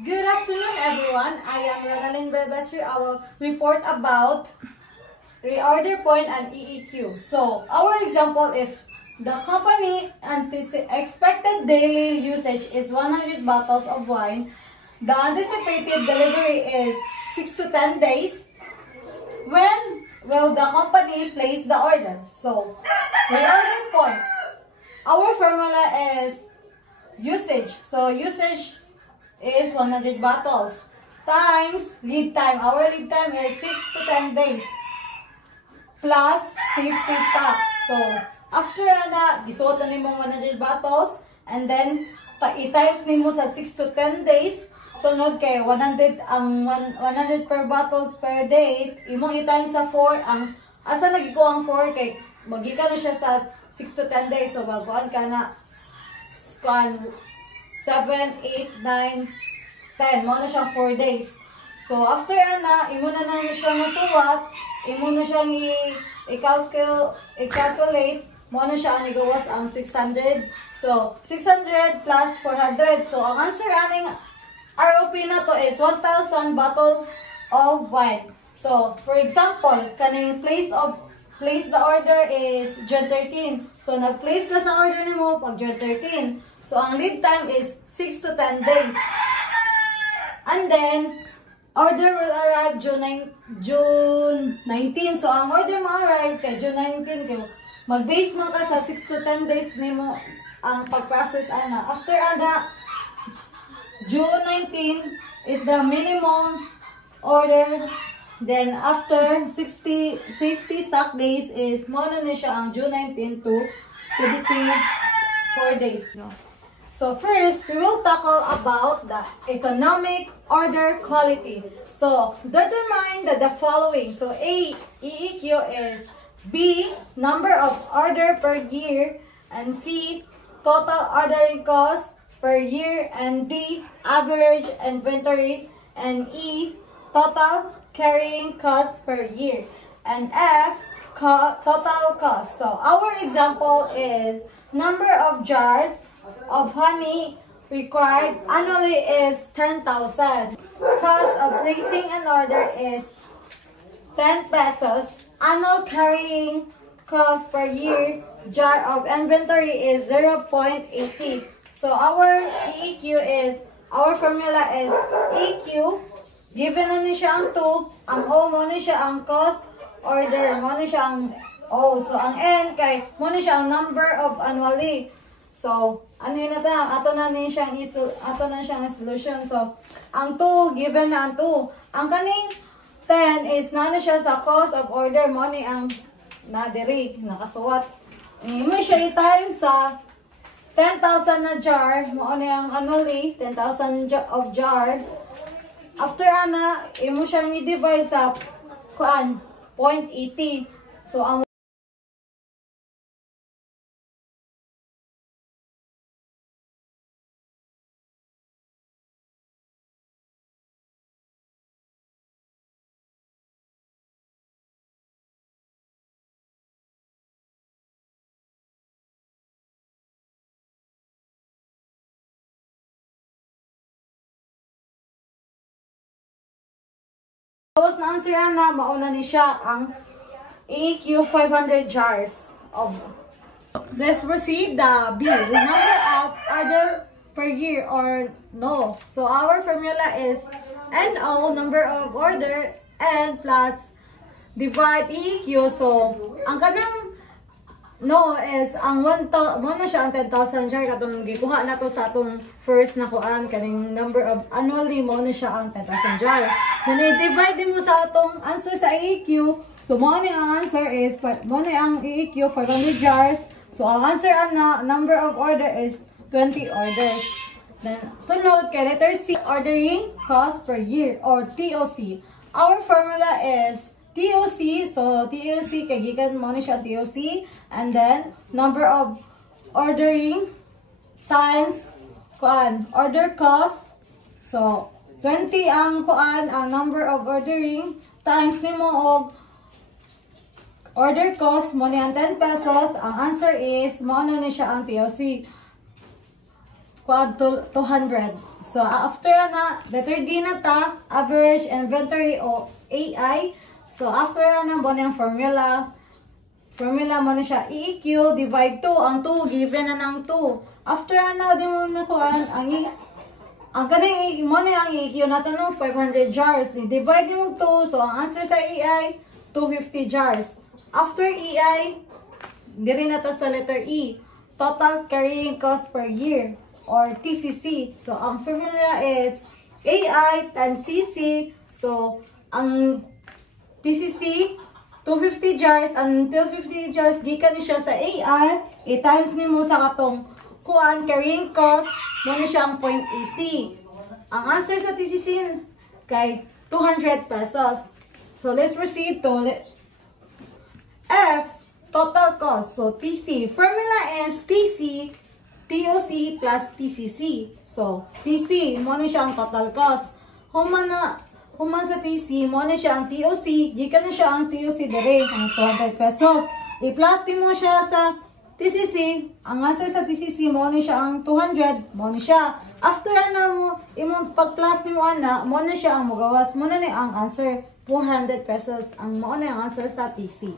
Good afternoon, everyone. I am Rodalyn Berbetri. I will report about reorder point and EEQ. So, our example, if the company expected daily usage is 100 bottles of wine, the anticipated delivery is 6 to 10 days. When will the company place the order? So, reorder point. Our formula is usage. So, usage is 100 bottles times lead time. Our lead time is 6 to 10 days plus safety stock. So, after na, gisuot na nimo 100 bottles and then i-times nimo sa 6 to 10 days. Sunod kay 100 ang 100 per bottles per day. Imong i-times sa 4 ang asa nagiko ang 4 kay magika na siya sa 6 to 10 days. So, baguan ka na 7, 8, 9, 10. Mo na siyang 4 days. So, after ana, imo na lang siya masuwat, imo na siyang i-calculate, mo na siya ang igawas ang 600. So, 600 plus 400. So, ang answer aning ROP na to is 1,000 bottles of wine. So, for example, kaning place the order is June 13. So, nag-place ka sa order nimo pag June 13. So, ang lead time is 6 to 10 days. And then, order will arrive June 19. So, ang order mo arrive kay June 19. Kaya mag-base mo ka sa 6 to 10 days nimo ang pag-process ana. After ana, June 19 is the minimum order. Then, after 60 safety stock days is mo na siya ang June 19 to 4 days. So first, we will tackle about the economic order quality. So determine the following. So A, EEQ is B, number of order per year, and C, total ordering cost per year, and D, average inventory, and E, total carrying cost per year, and F, total cost. So our example is number of jars of honey required annually is 10,000. Cost of placing an order is 10 pesos. Annual carrying cost per year jar of inventory is 0.80. So our EEQ is, our formula is EQ. Given na ni siya ang 2, ang O mo ni siya ang cost order, mo ni siya ang O. So ang N kay mo ni siya ang number of annually. So, ano yun na ta? Ato na siyang solution. So, ang 2, given na ang 2. Ang kaning 10 is na siya sa cost of order. Money ang nadiri, nakasuwat. Mo siya i-time sa 10,000 na jar. Mo ang annually, 10,000 of jar. After ana, imo siyang i-divide sa 0.80. So, ang tapos na answer na, mauna ni siya ang EQ 500 jars of. Let's proceed the B. The number of order per year or no. So our formula is NO, number of order, N plus divide EQ. So ang kanang no is ang 1,000 mo na siya ang 10,000 jar katong gikuha na to sa atong first na kuan kaning number of annually mo na siya ang 10,000 jar. Then i-divide mo sa atong answer sa EQ. So mo ni ang answer is mo ni ang EQ 500 jars. So ang answer ana number of order is 20 orders. Then sunod kay letter C, ordering cost per year or TOC. Our formula is TOC. So TOC kay gikan mo ni siya TOC. And then, number of ordering times kuan, order cost. So, 20 ang kuan, ang number of ordering times nimo og order cost mo niyan 10 pesos. Ang answer is mo na ni siya ang TOC. kuan 200. So after na letter D na ta, average inventory o AI. So after na mo yung formula mo na siya EQ divide 2 ang 2 given na ng 2. After na di mo na kuan ang kaning mo na ang EQ nato no 500 jars. Divide mo 2, so ang answer sa AI 250 jars. After EI, diri na ta sa letter E, total carrying cost per year or TCC. So ang formula is AI times CC. So ang TCC 250 jars, ang 250 jars gikan ni siya sa AR, i-times nimo sa katong kuan carrying cost mo ni siya ang 0.80. Ang answer sa TCC kay 200 pesos. So let's proceed to F, total cost. So TC, formula is TC, TOC plus TCC. So TC, mo ni siya ang total cost. Human sa TC, mo ni siya ang TOC, gikan na siya ang TOC dire, ang 200 pesos. I-plus mo siya sa TCC, ang answer sa TCC, mo ni siya ang 200, mo ni siya. After na mo, imong pag-plus ni mo ana, mo na siya ang magawas, mo na ni ang answer, 200 pesos, ang mo na ang answer sa TC.